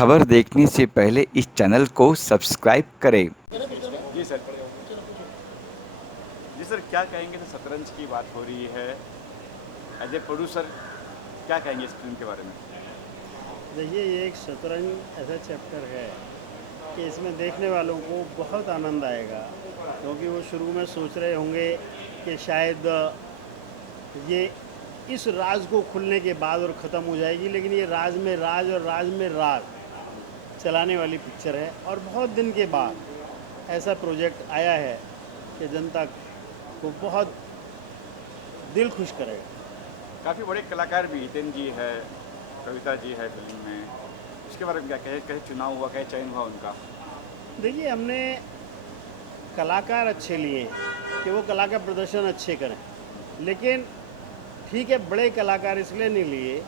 खबर देखने से पहले इस चैनल को सब्सक्राइब करें। जी सर। जी सर, क्या कहेंगे सर, शतरंज की बात हो रही है, एज ए प्रोड्यूसर क्या कहेंगे इस फिल्म के बारे में? देखिए, ये एक शतरंज ऐसा चैप्टर है कि इसमें देखने वालों को बहुत आनंद आएगा, क्योंकि वो शुरू में सोच रहे होंगे कि शायद ये इस राज को खुलने के बाद और ख़त्म हो जाएगी, लेकिन ये राज में राज और राज में राज चलाने वाली पिक्चर है। और बहुत दिन के बाद ऐसा प्रोजेक्ट आया है कि जनता को बहुत दिल खुश करेगा। काफ़ी बड़े कलाकार भी, हितेन जी है, कविता जी है फिल्म में, उसके बारे में क्या कहे? कहे चुनाव हुआ, कहे चयन हुआ उनका? देखिए, हमने कलाकार अच्छे लिए हैं कि वो कला का प्रदर्शन अच्छे करें, लेकिन ठीक है, बड़े कलाकार इसलिए नहीं लिए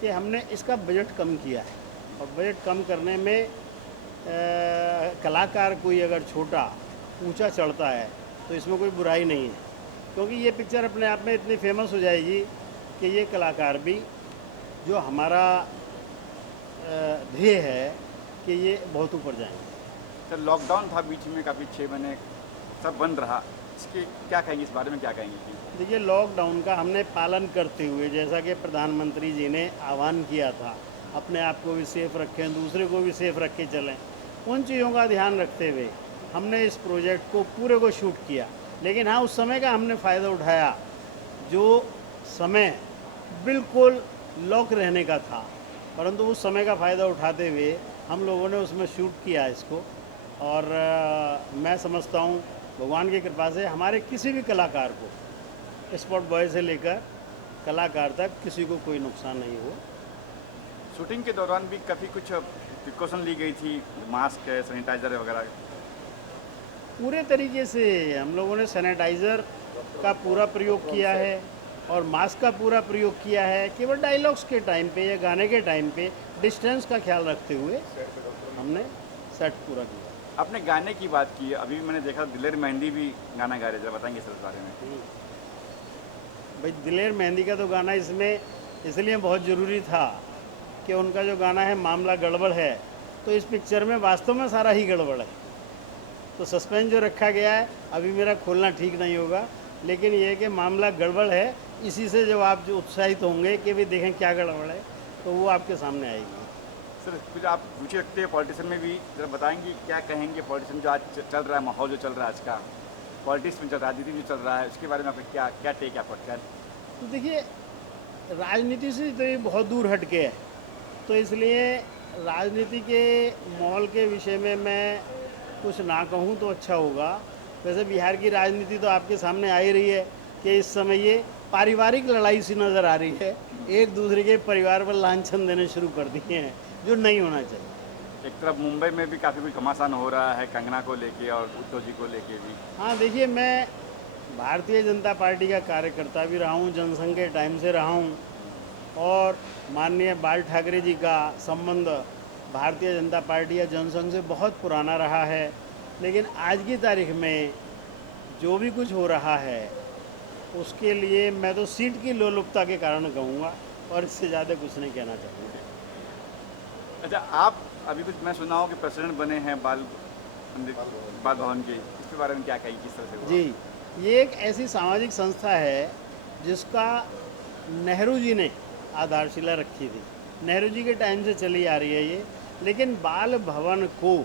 कि हमने इसका बजट कम किया है। और बजट कम करने में कलाकार कोई अगर छोटा ऊंचा चढ़ता है तो इसमें कोई बुराई नहीं है, क्योंकि ये पिक्चर अपने आप में इतनी फेमस हो जाएगी कि ये कलाकार भी, जो हमारा ध्येय है कि ये बहुत ऊपर जाएंगे। सर, लॉकडाउन था बीच में, काफ़ी 6 महीने सब बंद रहा, इसके क्या कहेंगे, इस बारे में क्या कहेंगे कि देखिए, लॉकडाउन का हमने पालन करते हुए, जैसा कि प्रधानमंत्री जी ने आह्वान किया था, अपने आप को भी सेफ रखें, दूसरे को भी सेफ रख के चलें, उन चीज़ों का ध्यान रखते हुए हमने इस प्रोजेक्ट को पूरे को शूट किया। लेकिन हाँ, उस समय का हमने फ़ायदा उठाया, जो समय बिल्कुल लॉक रहने का था, परंतु उस समय का फ़ायदा उठाते हुए हम लोगों ने उसमें शूट किया इसको। और मैं समझता हूँ भगवान की कृपा से हमारे किसी भी कलाकार को, स्पॉट बॉय से लेकर कलाकार तक, किसी को कोई नुकसान नहीं हो। शूटिंग के दौरान भी काफ़ी कुछ प्रिकॉशन ली गई थी, मास्क है, सैनिटाइज़र है वगैरह? पूरे तरीके से हम लोगों ने सैनिटाइज़र का पूरा प्रयोग किया है और मास्क का पूरा प्रयोग किया है। केवल डायलॉग्स के टाइम पे या गाने के टाइम पे डिस्टेंस का ख्याल रखते हुए हमने सेट पूरा किया। आपने गाने की बात की, अभी मैंने देखा दिलेर मेहंदी भी गाना गा रहे थे, बताएंगे सर इस बारे में? भाई, दिलेर मेहंदी का तो गाना इसमें इसलिए बहुत ज़रूरी था कि उनका जो गाना है मामला गड़बड़ है, तो इस पिक्चर में वास्तव में सारा ही गड़बड़ है। तो सस्पेंस जो रखा गया है, अभी मेरा खोलना ठीक नहीं होगा, लेकिन ये है कि मामला गड़बड़ है। इसी से जब आप जो उत्साहित होंगे कि भी देखें क्या गड़बड़ है, तो वो आपके सामने आएगी। सर, कुछ आप रुचि रखते हैं पॉलिटिशियन में भी, जरा बताएंगे क्या कहेंगे पॉलिटिशियन जो आज चल रहा है, माहौल जो चल रहा है आज का, पॉलिटिक्स में, राजनीति जो चल रहा है, उसके बारे में आपका क्या क्या टेक है आपका, क्या? तो देखिए, राजनीति से तो ये बहुत दूर हट के है, तो इसलिए राजनीति के माहौल के विषय में मैं कुछ ना कहूँ तो अच्छा होगा। वैसे बिहार की राजनीति तो आपके सामने आ ही रही है कि इस समय ये पारिवारिक लड़ाई सी नज़र आ रही है, एक दूसरे के परिवार पर लांछन देने शुरू कर दिए हैं, जो नहीं होना चाहिए। एक तरफ मुंबई में भी काफ़ी कुछ घमासान हो रहा है, कंगना को लेके और उद्धव जी को लेके भी। हाँ, देखिए, मैं भारतीय जनता पार्टी का कार्यकर्ता भी रहा हूँ, जनसंघ के टाइम से रहा हूँ, और माननीय बाल ठाकरे जी का संबंध भारतीय जनता पार्टी या जनसंघ से बहुत पुराना रहा है। लेकिन आज की तारीख में जो भी कुछ हो रहा है, उसके लिए मैं तो सीट की लोलुपता के कारण कहूँगा, और इससे ज़्यादा कुछ नहीं कहना चाहूँगा। अच्छा, आप अभी कुछ मैं सुना हूँ कि प्रेसिडेंट बने हैं बाल भवन के, इसके बारे में क्या कहेंगे, किस तरह से हुआ? जी, ये एक ऐसी सामाजिक संस्था है जिसका नेहरू जी ने आधारशिला रखी थी। नेहरू जी के टाइम से चली आ रही है ये, लेकिन बाल भवन को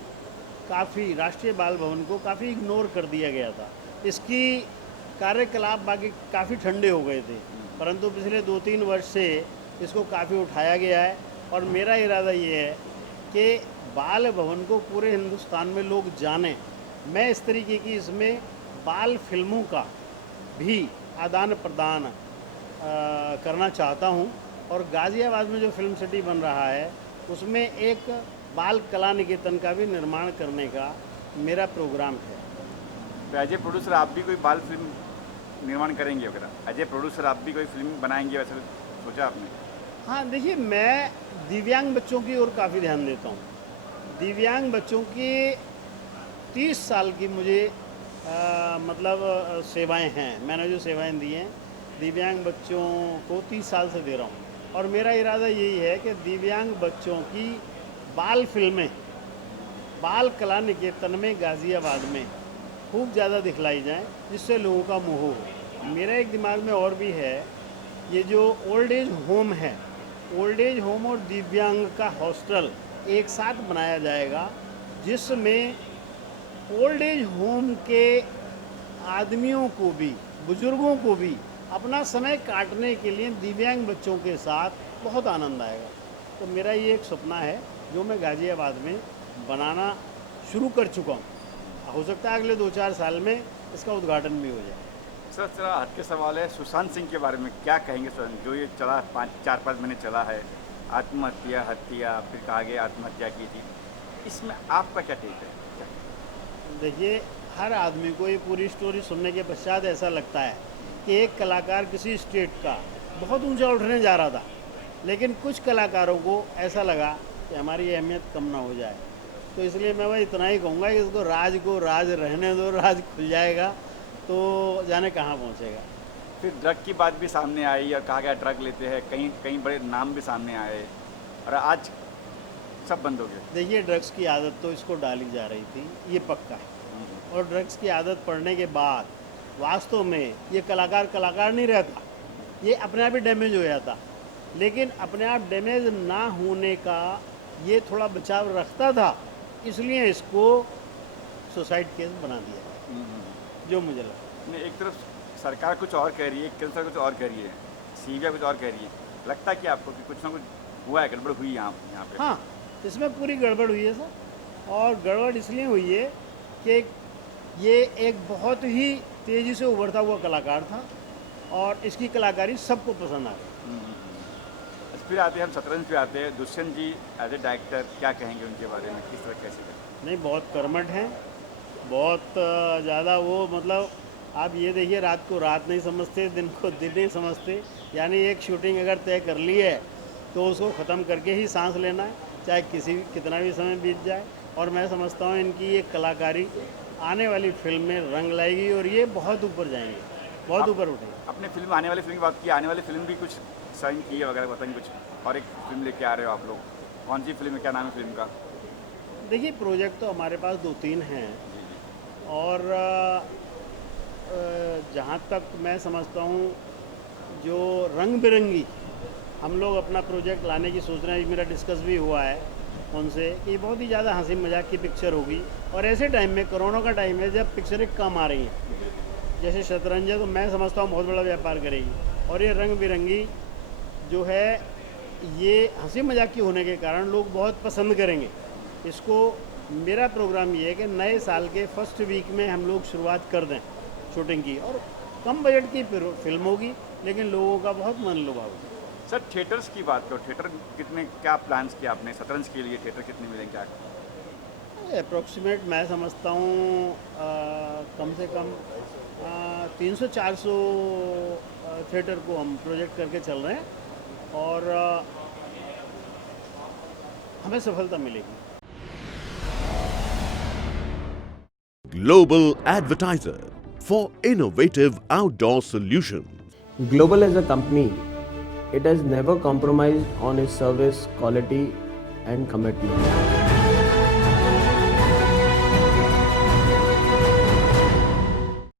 काफ़ी, राष्ट्रीय बाल भवन को काफ़ी इग्नोर कर दिया गया था। इसकी कार्यकलाप बाकी काफ़ी ठंडे हो गए थे, परंतु पिछले 2-3 वर्ष से इसको काफ़ी उठाया गया है। और मेरा इरादा ये है कि बाल भवन को पूरे हिंदुस्तान में लोग जानें। मैं इस तरीके की इसमें बाल फिल्मों का भी आदान प्रदान करना चाहता हूं, और गाज़ियाबाद में जो फिल्म सिटी बन रहा है, उसमें एक बाल कला निकेतन का भी निर्माण करने का मेरा प्रोग्राम है। तो एज ए प्रोड्यूसर आप भी कोई बाल फिल्म निर्माण करेंगे वगैरह? एज ए प्रोड्यूसर आप भी कोई फिल्म बनाएंगे, वैसे सोचा आपने? हाँ, देखिए, मैं दिव्यांग बच्चों की ओर काफ़ी ध्यान देता हूँ। दिव्यांग बच्चों की 30 साल की मुझे सेवाएं हैं। मैंने जो सेवाएं दी हैं दिव्यांग बच्चों को 30 साल से दे रहा हूँ, और मेरा इरादा यही है कि दिव्यांग बच्चों की बाल फिल्में बाल कला निकेतन में गाज़ियाबाद में खूब ज़्यादा दिखलाई जाएं, जिससे लोगों का मोह हो। मेरा एक दिमाग में और भी है, ये जो ओल्ड एज होम है, ओल्ड एज होम और दिव्यांग का हॉस्टल एक साथ बनाया जाएगा, जिसमें ओल्ड एज होम के आदमियों को भी, बुजुर्गों को भी अपना समय काटने के लिए दिव्यांग बच्चों के साथ बहुत आनंद आएगा। तो मेरा ये एक सपना है जो मैं गाज़ियाबाद में बनाना शुरू कर चुका हूँ। हो सकता है अगले 2-4 साल में इसका उद्घाटन भी हो जाए। सर थोड़ा हटके सवाल है, सुशांत सिंह के बारे में क्या कहेंगे सर? जो ये चला 4-5 महीने चला है, आत्महत्या, हत्या, फिर कहा गया आत्महत्या की थी, इसमें आपका क्या टेक है? देखिए, हर आदमी को ये पूरी स्टोरी सुनने के पश्चात ऐसा लगता है कि एक कलाकार किसी स्टेट का बहुत ऊंचा उठने जा रहा था, लेकिन कुछ कलाकारों को ऐसा लगा कि हमारी अहमियत कम ना हो जाए। तो इसलिए मैं भाई इतना ही कहूँगा कि इसको राज रहने दो, राज खुल जाएगा तो जाने कहाँ पहुँचेगा। फिर ड्रग की बात भी सामने आई और कहा गया ड्रग लेते हैं, कहीं कहीं बड़े नाम भी सामने आए और आज सब बंद हो गए। देखिए, ड्रग्स की आदत तो इसको डाली जा रही थी, ये पक्का है। और ड्रग्स की आदत पड़ने के बाद वास्तव में ये कलाकार नहीं रहता, ये अपने आप ही डैमेज हो जाता। लेकिन अपने आप डैमेज ना होने का ये थोड़ा बचाव रखता था, इसलिए इसको सुसाइड केस बना दिया, जो मुझे लगता नहीं, एक तरफ सरकार कुछ और कह रही है, केंद्र सरकार कुछ और कह रही है, सीबीआई कुछ और कह रही है, लगता है कि आपको कि कुछ ना कुछ हुआ है, गड़बड़ हुई है यहाँ पे? हाँ, इसमें पूरी गड़बड़ हुई है सर। और गड़बड़ इसलिए हुई है कि ये एक बहुत ही तेज़ी से उभरता हुआ कलाकार था और इसकी कलाकारी सबको पसंद आ गई। फिर आते हैं हम शतरंज पे आते हैं। दुष्यंत जी एज ए डायरेक्टर क्या कहेंगे उनके बारे में, किस तरह कैसे करें? नहीं, बहुत कर्मठ हैं, बहुत ज़्यादा वो, मतलब आप ये देखिए, रात को रात नहीं समझते, दिन को दिन नहीं समझते। यानी एक शूटिंग अगर तय कर ली है तो उसको ख़त्म करके ही सांस लेना है, चाहे कितना भी समय बीत जाए। और मैं समझता हूँ इनकी ये कलाकारी आने वाली फिल्म में रंग लाएगी और ये बहुत ऊपर जाएंगे, बहुत ऊपर उठेंगे। अपने फिल्म आने वाली फिल्म की बात की, आने वाली फिल्म भी कुछ साइन की है वगैरह, बताएंगे कुछ? और एक फिल्म लेके आ रहे हो आप लोग, कौन सी फिल्म है, क्या नाम है फिल्म का? देखिए, प्रोजेक्ट तो हमारे पास 2-3 हैं और जहाँ तक मैं समझता हूँ जो रंग बिरंगी हम लोग अपना प्रोजेक्ट लाने की सोच रहे हैं, मेरा डिस्कस भी हुआ है उनसे कि बहुत ही ज़्यादा हंसी मजाक की पिक्चर होगी। और ऐसे टाइम में, कोरोना का टाइम है, जब पिक्चरें कम आ रही हैं, जैसे शतरंज है, तो मैं समझता हूँ बहुत बड़ा व्यापार करेगी। और ये रंग बिरंगी जो है, ये हंसी मजाक की होने के कारण लोग बहुत पसंद करेंगे इसको। मेरा प्रोग्राम ये है कि नए साल के फर्स्ट वीक में हम लोग शुरुआत कर दें शूटिंग की, और कम बजट की फिल्म होगी लेकिन लोगों का बहुत मन लुभाव होगा। सर थिएटर्स की बात करो, थिएटर कितने, क्या प्लान्स किया आपने शतरंज के लिए? थिएटर कितने मिलेंगे, क्या? अप्रोक्सीमेट मैं समझता हूँ कम से कम 300-400 थिएटर को हम प्रोजेक्ट करके चल रहे हैं और हमें सफलता मिलेगी। Global Advertiser for innovative outdoor solutions. Global as a company, it has never compromised on its service quality and commitment.